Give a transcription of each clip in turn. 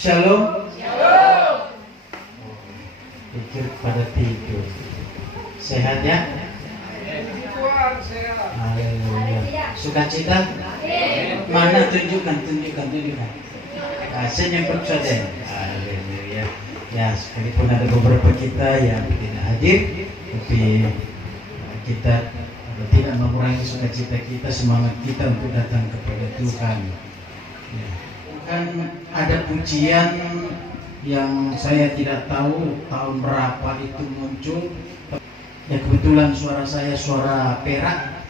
Shalom. Shalom. Pikir pada tidur. Sehat ya? Haleluya. Sukacita? Mana tunjukkan. Nah, saya nyemput saja. Haleluya. Ya, sekalipun ada beberapa kita yang tidak hadir, tapi kita tidak mengurangi sukacita kita, semangat kita untuk datang kepada Tuhan. Ya. Kan ada pujian yang saya tidak tahu tahun berapa itu muncul. Ya kebetulan suara saya suara perak.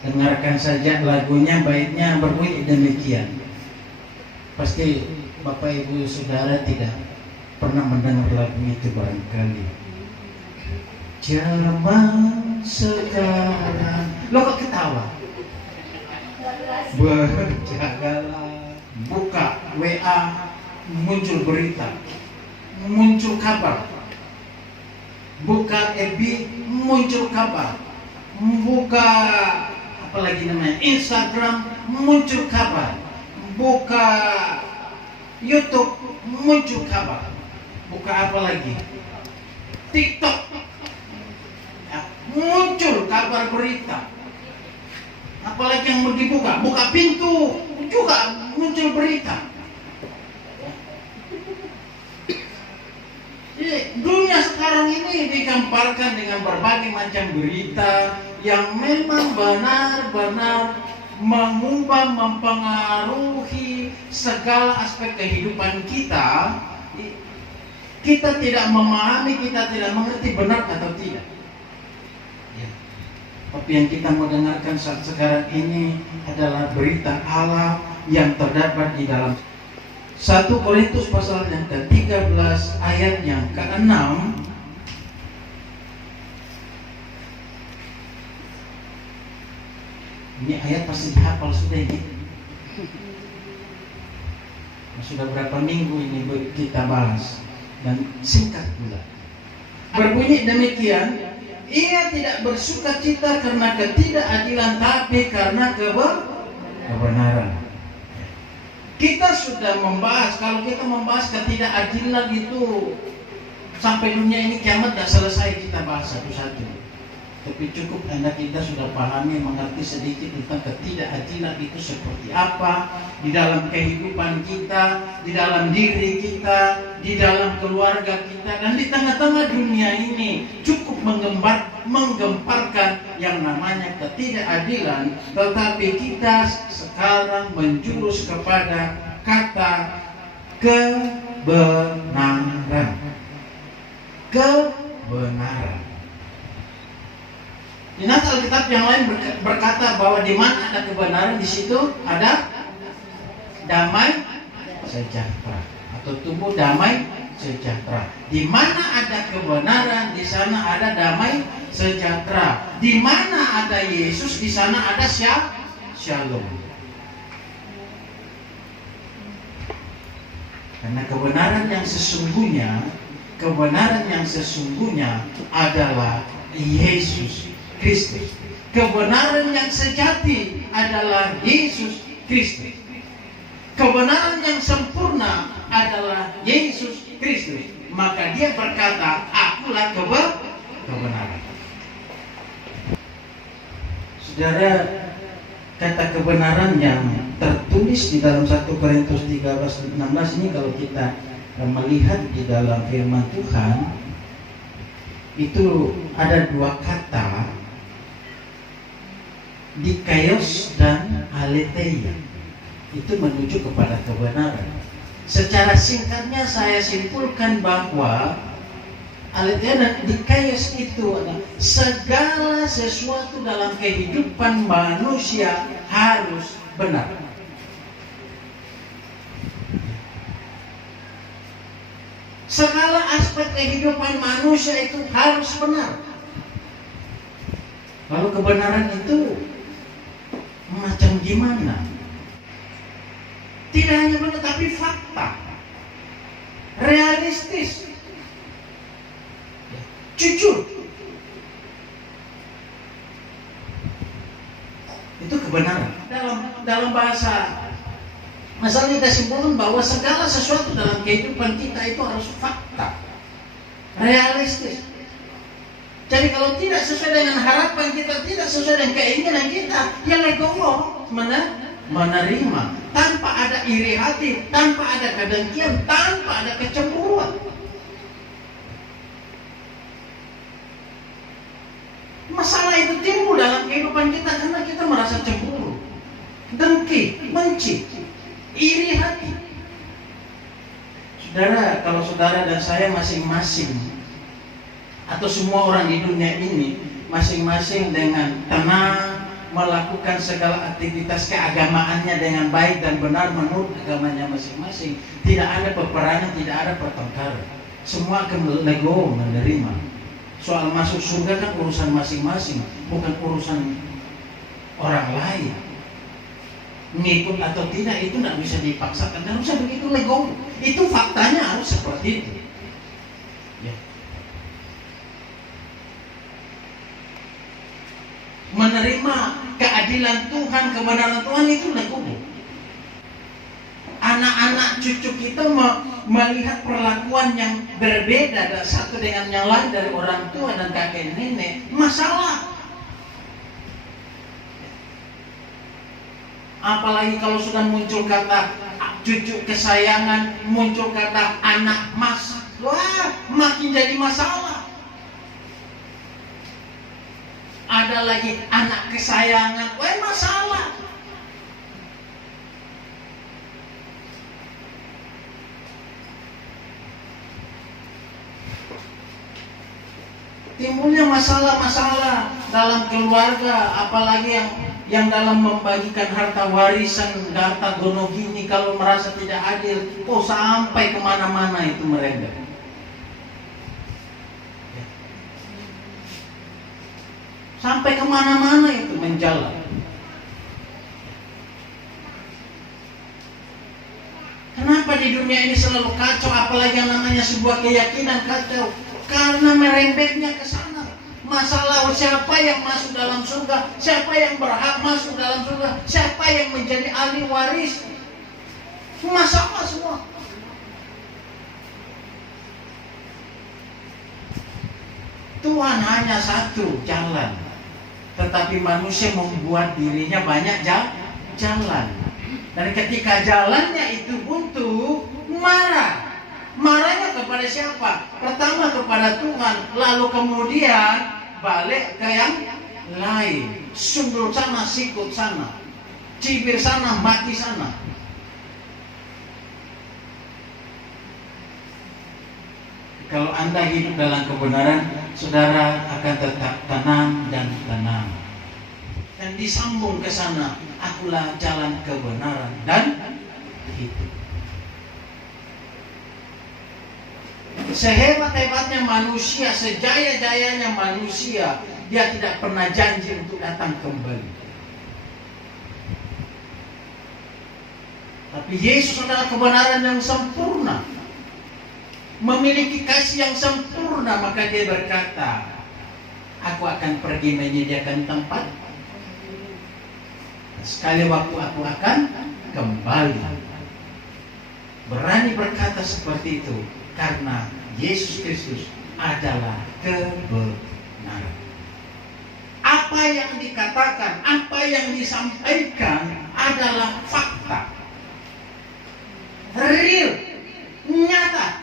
Dengarkan saja lagunya, baitnya berbunyi demikian. Pasti Bapak Ibu Saudara tidak pernah mendengar lagu itu barangkali. Zaman sekarang, lo kok ketawa? Berjagalah, buka WA, muncul berita, muncul kabar. Buka FB, muncul kabar. Buka apalagi namanya Instagram, muncul kabar. Buka YouTube, muncul kabar. Buka apa lagi? TikTok, ya, muncul kabar berita. Apalagi yang mau dibuka, buka pintu juga muncul berita. Jadi, dunia sekarang ini digambarkan dengan berbagai macam berita yang memang benar-benar mengubah, mempengaruhi segala aspek kehidupan kita. Kita tidak memahami, kita tidak mengerti benar atau tidak. Ya. Tapi yang kita mau dengarkan saat sekarang ini adalah berita Allah yang terdapat di dalam 1 Korintus pasal yang ke-13 ayat yang ke-6. Ini ayat pasti dihafal sudah ini. Sudah berapa minggu ini kita bahas dan singkat pula. Berbunyi demikian, ia tidak bersuka cita karena ketidakadilan, tapi karena kebenaran. Kita sudah membahas, kalau kita membahas ketidakadilan itu sampai dunia ini kiamat tidak selesai kita bahas satu-satu. Tapi cukup anda kita sudah pahami, mengerti sedikit tentang ketidakadilan itu seperti apa di dalam kehidupan kita, di dalam diri kita, di dalam keluarga kita, dan di tengah-tengah dunia ini cukup menggemparkan yang namanya ketidakadilan. Tetapi kita sekarang menjurus kepada kata kebenaran. Kebenaran. Di Natal Alkitab yang lain berkata bahwa di mana ada kebenaran, di situ ada damai sejahtera, atau tumbuh damai sejahtera. Di mana ada kebenaran, di sana ada damai sejahtera. Di mana ada Yesus, di sana ada shalom. Karena kebenaran yang sesungguhnya adalah Yesus Kristus. Kebenaran yang sejati adalah Yesus Kristus. Kebenaran yang sempurna adalah Yesus Kristus. Maka dia berkata, akulah kebenaran. Saudara, kata kebenaran yang tertulis di dalam 1 Korintus 13:16 ini, kalau kita melihat di dalam firman Tuhan, itu ada dua kata, dikaios dan aletheia. Itu menuju kepada kebenaran. Secara singkatnya saya simpulkan bahwa aletheia dan dikaios itu adalah segala sesuatu dalam kehidupan manusia harus benar. Segala aspek kehidupan manusia itu harus benar. Lalu kebenaran itu macam gimana? Tidak hanya benar, tapi fakta, realistis, jujur. Itu kebenaran. Dalam bahasa Masalahnya kita simpulkan bahwa segala sesuatu dalam kehidupan kita itu harus fakta, realistis. Jadi kalau tidak sesuai dengan harapan kita, tidak sesuai dengan keinginan kita, ya legowo, menerima, tanpa ada iri hati, tanpa ada kedengkian, tanpa ada kecemburuan. Masalah itu timbul dalam kehidupan kita karena kita merasa cemburu, dengki, benci, iri hati. Saudara, kalau saudara dan saya masing-masing atau semua orang di dunia ini masing-masing dengan tenang melakukan segala aktivitas keagamaannya dengan baik dan benar menurut agamanya masing-masing, tidak ada peperangan, tidak ada pertengkaran, semua akan legowo menerima. Soal masuk surga kan urusan masing-masing, bukan urusan orang lain. Ngikut atau tidak itu tidak bisa dipaksakan, dan harusnya begitu legowo. Itu faktanya harus seperti itu. Ya. Menerima keadilan Tuhan, kebenaran Tuhan itu legowo. Anak-anak cucu kita melihat perlakuan yang berbeda dan satu dengan yang lain dari orang tua dan kakek nenek, masalah. Apalagi kalau sudah muncul kata cucu kesayangan, muncul kata anak mas, wah makin jadi masalah. Ada lagi anak kesayangan, wah masalah. Timbulnya masalah-masalah dalam keluarga, apalagi yang dalam membagikan harta warisan, harta gono gini, kalau merasa tidak adil, sampai kemana-mana itu mereka. Sampai kemana-mana itu menjalar. Kenapa di dunia ini selalu kacau, apalagi yang namanya sebuah keyakinan kacau? Karena merembetnya ke sana. Masalah siapa yang masuk dalam surga, siapa yang berhak masuk dalam surga, siapa yang menjadi ahli waris. Masalah semua. Tuhan hanya satu jalan, tetapi manusia membuat dirinya banyak jalan. Dan ketika jalannya itu buntu, marah. Marahnya kepada siapa? Pertama kepada Tuhan, lalu kemudian balik ke yang lain. Sundul sana, sikut sana, cibir sana, mati sana. Kalau Anda hidup dalam kebenaran, saudara akan tetap tenang dan tenang. Dan disambung ke sana, akulah jalan kebenaran dan hidup. Sehebat-hebatnya manusia, sejaya-jayanya manusia, dia tidak pernah janji untuk datang kembali. Tapi Yesus adalah kebenaran yang sempurna, memiliki kasih yang sempurna, maka dia berkata, aku akan pergi menyediakan tempat, sekali waktu aku akan kembali. Berani berkata seperti itu karena Yesus Kristus adalah kebenaran. Apa yang dikatakan, apa yang disampaikan adalah fakta, real, nyata,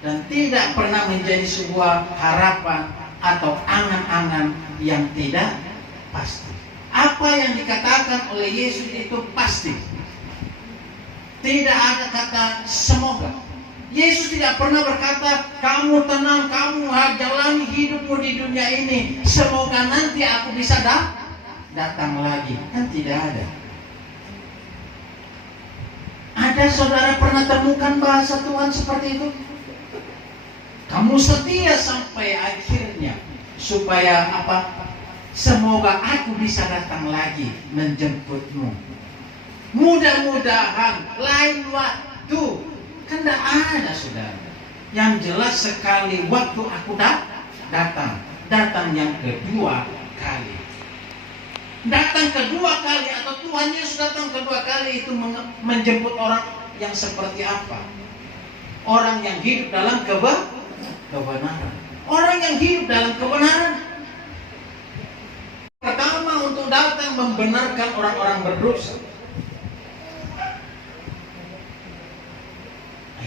dan tidak pernah menjadi sebuah harapan atau angan-angan yang tidak pasti. Apa yang dikatakan oleh Yesus itu pasti. Tidak ada kata semoga. Yesus tidak pernah berkata, kamu tenang, kamu jalani hidupmu di dunia ini, semoga nanti aku bisa datang lagi. Kan tidak ada. Ada saudara pernah temukan bahasa Tuhan seperti itu? Kamu setia sampai akhirnya, supaya apa? Semoga aku bisa datang lagi menjemputmu. Mudah-mudahan lain waktu. Kan tidak ada saudara. Yang jelas sekali waktu aku datang yang kedua kali. Datang kedua kali atau Tuhan Yesus datang kedua kali itu menjemput orang yang seperti apa? Orang yang hidup dalam kebenaran. Orang yang hidup dalam kebenaran. Pertama untuk datang membenarkan orang-orang berdosa.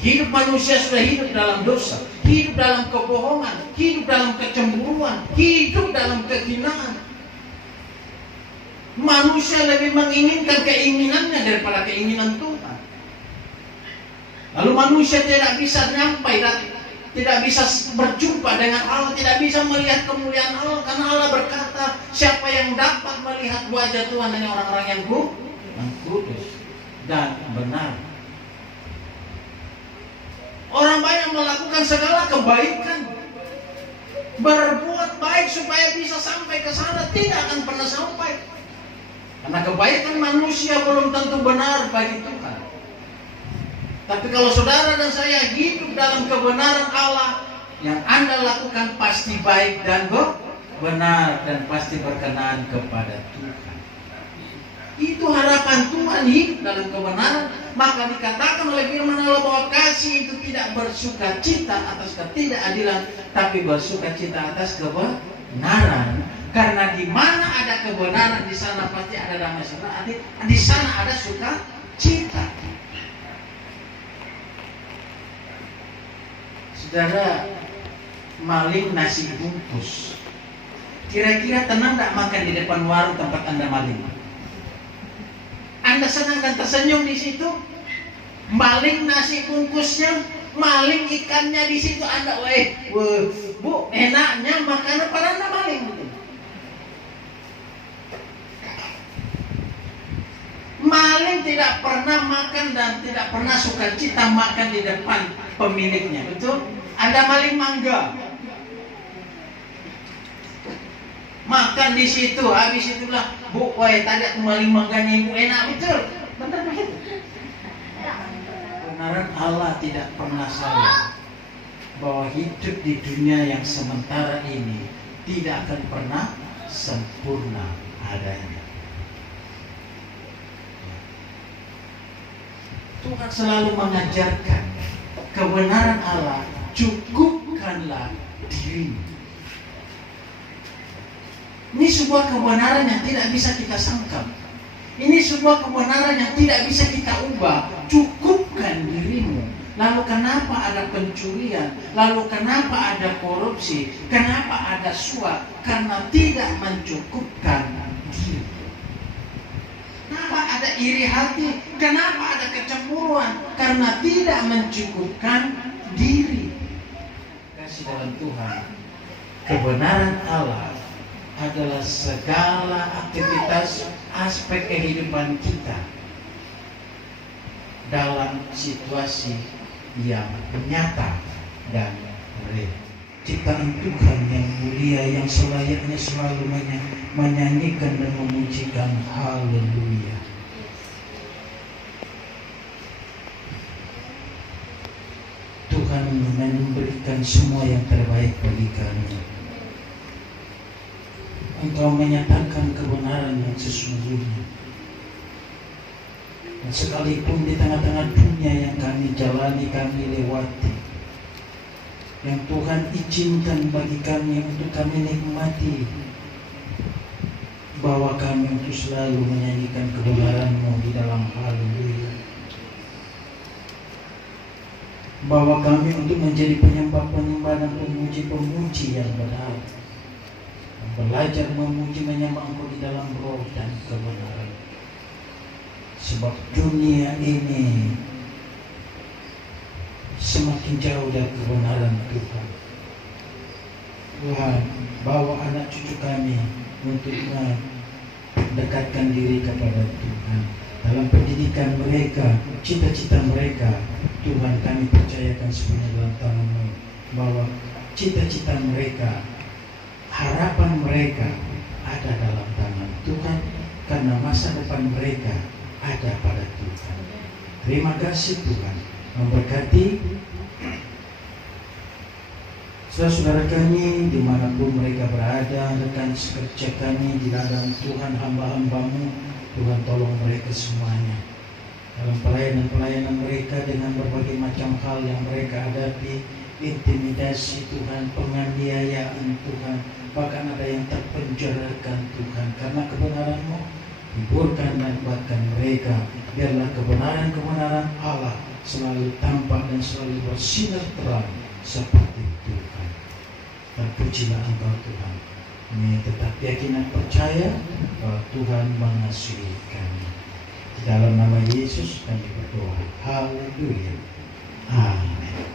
Hidup manusia sudah hidup dalam dosa, hidup dalam kebohongan, hidup dalam kecemburuan, hidup dalam kehinaan. Manusia lebih menginginkan keinginannya daripada keinginan Tuhan. Lalu manusia tidak bisa nyampai, tidak bisa berjumpa dengan Allah, tidak bisa melihat kemuliaan Allah, karena Allah berkata, siapa yang dapat melihat wajah Tuhan hanya orang-orang yang kudus dan benar. Orang banyak melakukan segala kebaikan, berbuat baik supaya bisa sampai ke sana, tidak akan pernah sampai. Karena kebaikan manusia belum tentu benar bagi Tuhan. Tapi kalau saudara dan saya hidup dalam kebenaran Allah, yang Anda lakukan pasti baik dan benar dan pasti berkenan kepada Tuhan. Itu harapan Tuhan, hidup dalam kebenaran. Maka dikatakan oleh firman Allah bahwa kasih itu tidak bersuka cita atas ketidakadilan, tapi bersuka cita atas kebenaran. Karena di mana ada kebenaran, di sana pasti ada damai sejahtera. Di sana ada sukacita. Saudara, maling nasi bungkus, kira-kira tenang tak makan di depan warung tempat Anda maling? Anda senang dan tersenyum di situ? Maling nasi bungkusnya, maling ikannya di situ, Anda, Bu, enaknya makanan pada Anda maling. Maling tidak pernah makan dan tidak pernah sukacita makan di depan pemiliknya, betul? Ada maling mangga, makan di situ, habis itu bilang, Bu, tadi aku maling mangganya Ibu enak, betul? Benar begitu. Kebenaran Allah tidak pernah salah, bahwa hidup di dunia yang sementara ini tidak akan pernah sempurna adanya. Tuhan selalu mengajarkan kebenaran Allah, cukupkanlah dirimu. Ini sebuah kebenaran yang tidak bisa kita sangkal. Ini sebuah kebenaran yang tidak bisa kita ubah. Cukupkan dirimu. Lalu kenapa ada pencurian? Lalu kenapa ada korupsi? Kenapa ada suap? Karena tidak mencukupkan diri. Kenapa ada iri hati? Kenapa ada kecemburuan? Karena tidak mencukupkan diri. Kasih dalam Tuhan, kebenaran Allah adalah segala aktivitas aspek kehidupan kita dalam situasi yang nyata dan real. Ciptaan Tuhan yang mulia, yang selayaknya selalu menyanyikan dan memujikan haleluya. Tuhan memberikan semua yang terbaik bagi kami. Engkau menyatakan kebenaran yang sesungguhnya. Dan sekalipun di tengah-tengah dunia yang kami jalani, kami lewati, yang Tuhan izinkan bagi kami untuk kami nikmati, bahwa kami untuk selalu menyanyikan kebenaran-Mu di dalam haleluya. Bahwa kami untuk menjadi penyembah-penyembah dan pemuji-pemuji yang benar, belajar memuji menyembah Engkau di dalam roh dan kebenaran. Sebab dunia ini semakin jauh dari kebenaran Tuhan. Tuhan, bawa anak cucu kami untuk mendekatkan diri kepada Tuhan. Dalam pendidikan mereka, cita-cita mereka, Tuhan kami percayakan semuanya dalam tangan-Mu. Bahwa cita-cita mereka, harapan mereka ada dalam tangan Tuhan, karena masa depan mereka ada pada Tuhan. Terima kasih Tuhan, memberkati saudara-saudara kami dimanapun mereka berada, rekan sekerja kami di dalam Tuhan, hamba-hamba-Mu Tuhan tolong mereka semuanya dalam pelayanan-pelayanan mereka dengan berbagai macam hal yang mereka hadapi, intimidasi Tuhan, penganiayaan Tuhan, bahkan ada yang terpenjarakan Tuhan karena kebenaran-Mu. Hiburkan dan kuatkan mereka, biarlah kebenaran-kebenaran Allah selalu tampak dan selalu bersinar terang seperti Tuhan. Terpujilah Engkau Tuhan. Kami tetap yakin dan percaya bahwa Tuhan mengasihi kami. Di dalam nama Yesus kami berdoa. Haleluya. Amin.